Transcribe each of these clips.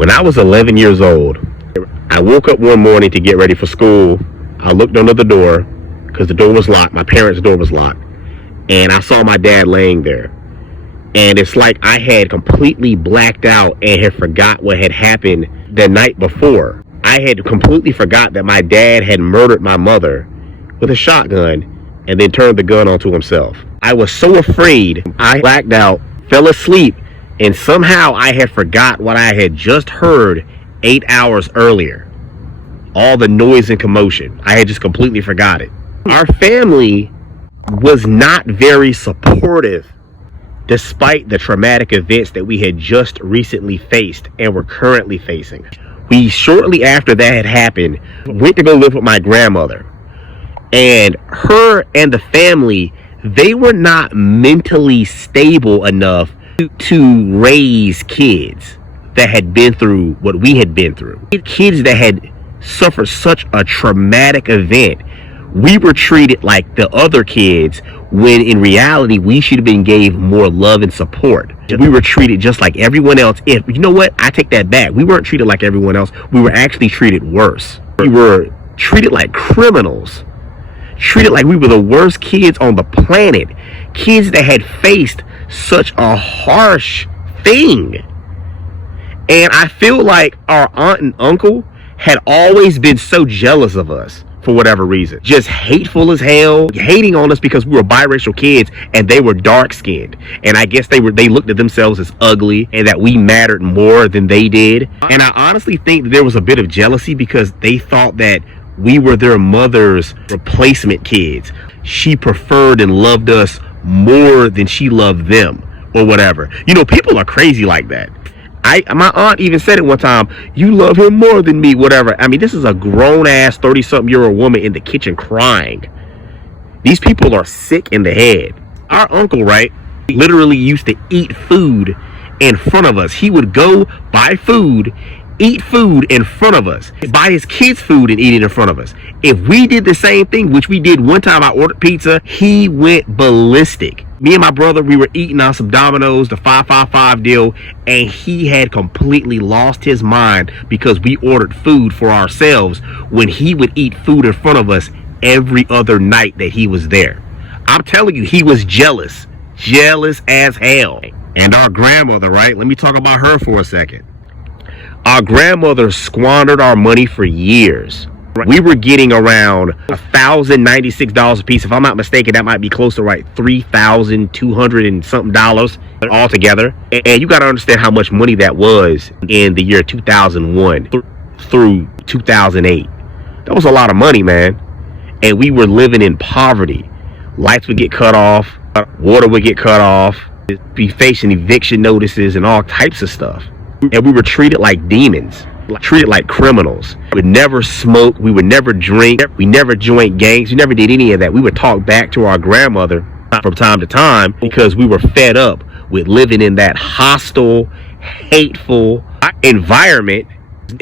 When I was 11 years old, I woke up one morning to get ready for school. I looked under the door because the door was locked. My parents' door was locked. And I saw my dad laying there. And it's like I had completely blacked out and had forgot what had happened the night before. I had completely forgot that my dad had murdered my mother with a shotgun and then turned the gun onto himself. I was so afraid, I blacked out, fell asleep, and somehow I had forgot what I had just heard 8 hours earlier. All the noise and commotion. I had just completely forgot it. Our family was not very supportive despite the traumatic events that we had just recently faced and were currently facing. We, shortly after that had happened, went to go live with my grandmother. And her and the family, they were not mentally stable enough to raise kids that had been through what we had been through. Kids that had suffered such a traumatic event. We were treated like the other kids when in reality we should have been gave more love and support. We were treated just like everyone else. If you know what, I take that back. We weren't treated like everyone else. We were actually treated worse. We were treated like criminals. Treated like we were the worst kids on the planet. Kids that had faced such a harsh thing. And I feel like our aunt and uncle had always been so jealous of us for whatever reason. Just hateful as hell, hating on us because we were biracial kids and they were dark skinned. And I guess they looked at themselves as ugly and that we mattered more than they did. And I honestly think that there was a bit of jealousy because they thought that we were their mother's replacement kids. She preferred and loved us more than she loved them or whatever. You know, people are crazy like that. My aunt even said it one time, you love him more than me, whatever. I mean, this is a grown-ass 30-something-year-old woman in the kitchen crying. These people are sick in the head. Our uncle, right, literally used to eat food in front of us. He would go buy food, eat food in front of us, buy his kids food and eat it in front of us. If we did the same thing, which we did one time, I ordered pizza, he went ballistic. Me and my brother, we were eating on some Domino's, the 555 deal, and he had completely lost his mind because we ordered food for ourselves when he would eat food in front of us every other night that he was there. I'm telling you, he was jealous as hell. And our grandmother, right? Let me talk about her for a second. Our grandmother squandered our money for years. We were getting around $1,096 a piece. If I'm not mistaken, that might be close to right $3,200 and something dollars altogether. And you got to understand how much money that was in the year 2001 through 2008. That was a lot of money, man. And we were living in poverty. Lights would get cut off, water would get cut off, be facing eviction notices and all types of stuff. And we were treated like demons, treated like criminals. We would never smoke, we would never drink, we never joined gangs, we never did any of that. We would talk back to our grandmother from time to time because we were fed up with living in that hostile, hateful environment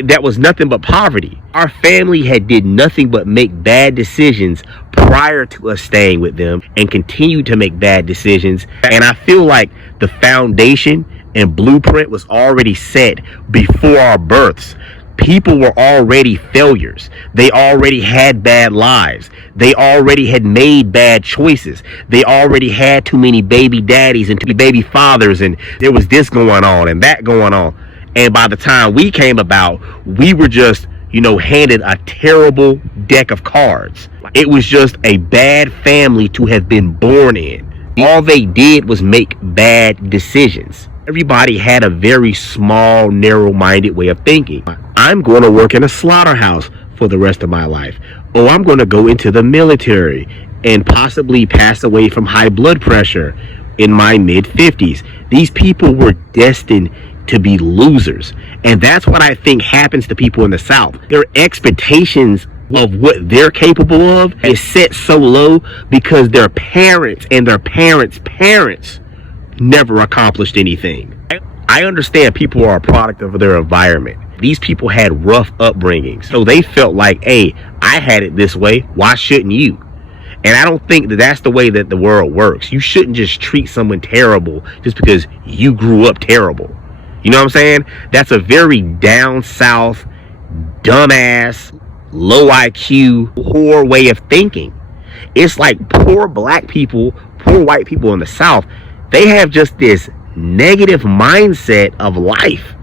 that was nothing but poverty. Our family had did nothing but make bad decisions prior to us staying with them and continued to make bad decisions. And I feel like the foundation and blueprint was already set before our births. People were already failures. They already had bad lives. They already had made bad choices. They already had too many baby daddies and too many baby fathers, and there was this going on and that going on. And by the time we came about, we were just, handed a terrible deck of cards. It was just a bad family to have been born in. All they did was make bad decisions. Everybody had a very small, narrow-minded way of thinking. I'm going to work in a slaughterhouse for the rest of my life. Oh, I'm going to go into the military and possibly pass away from high blood pressure in my mid-50s. These people were destined to be losers. And that's what I think happens to people in the South. Their expectations of what they're capable of is set so low because their parents and their parents' parents never accomplished anything. I understand people are a product of their environment. These people had rough upbringings, so they felt like, hey, I had it this way, why shouldn't you? And I don't think that that's the way that the world works. You shouldn't just treat someone terrible just because you grew up terrible. You know what I'm saying? That's a very down south, dumbass, low IQ, poor way of thinking. It's like poor black people, poor white people in the South, they have just this negative mindset of life.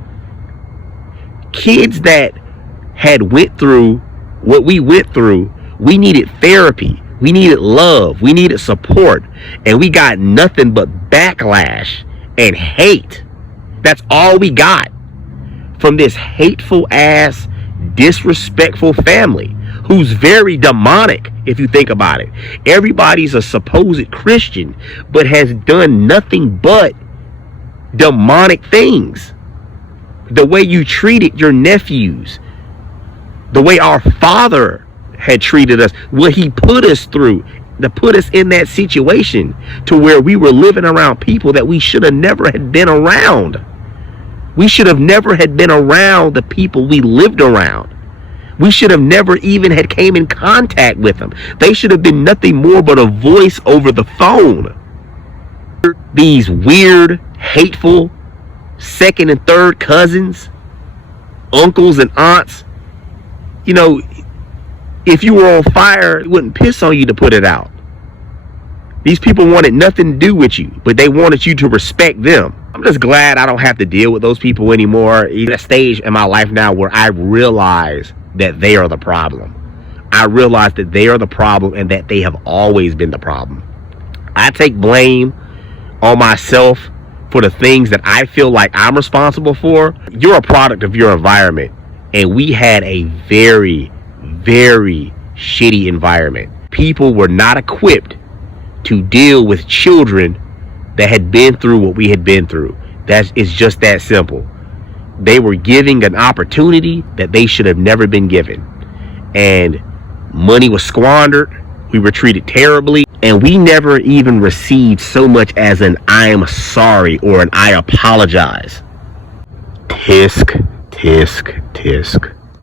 Kids that had went through what we went through, we needed therapy, we needed love, we needed support, and we got nothing but backlash and hate. That's all we got from this hateful ass, disrespectful family who's very demonic, if you think about it. Everybody's a supposed Christian, but has done nothing but demonic things. The way you treated your nephews, the way our father had treated us, what he put us through to put us in that situation to where we were living around people that we should have never had been around. We should have never had been around the people we lived around. We should have never even had came in contact with them. They should have been nothing more but a voice over the phone. These weird, hateful, second and third cousins, uncles and aunts, you know, if you were on fire, it wouldn't piss on you to put it out. These people wanted nothing to do with you, but they wanted you to respect them. I'm just glad I don't have to deal with those people anymore. At a stage in my life now where I realize that they are the problem. I realize that they are the problem and that they have always been the problem. I take blame on myself for the things that I feel like I'm responsible for. You're a product of your environment, and we had a very, very shitty environment. People were not equipped to deal with children that had been through what we had been through. It's just that simple. They were giving an opportunity that they should have never been given. And money was squandered. We were treated terribly. And we never even received so much as an I am sorry or an I apologize. Tisk, tisk, tisk.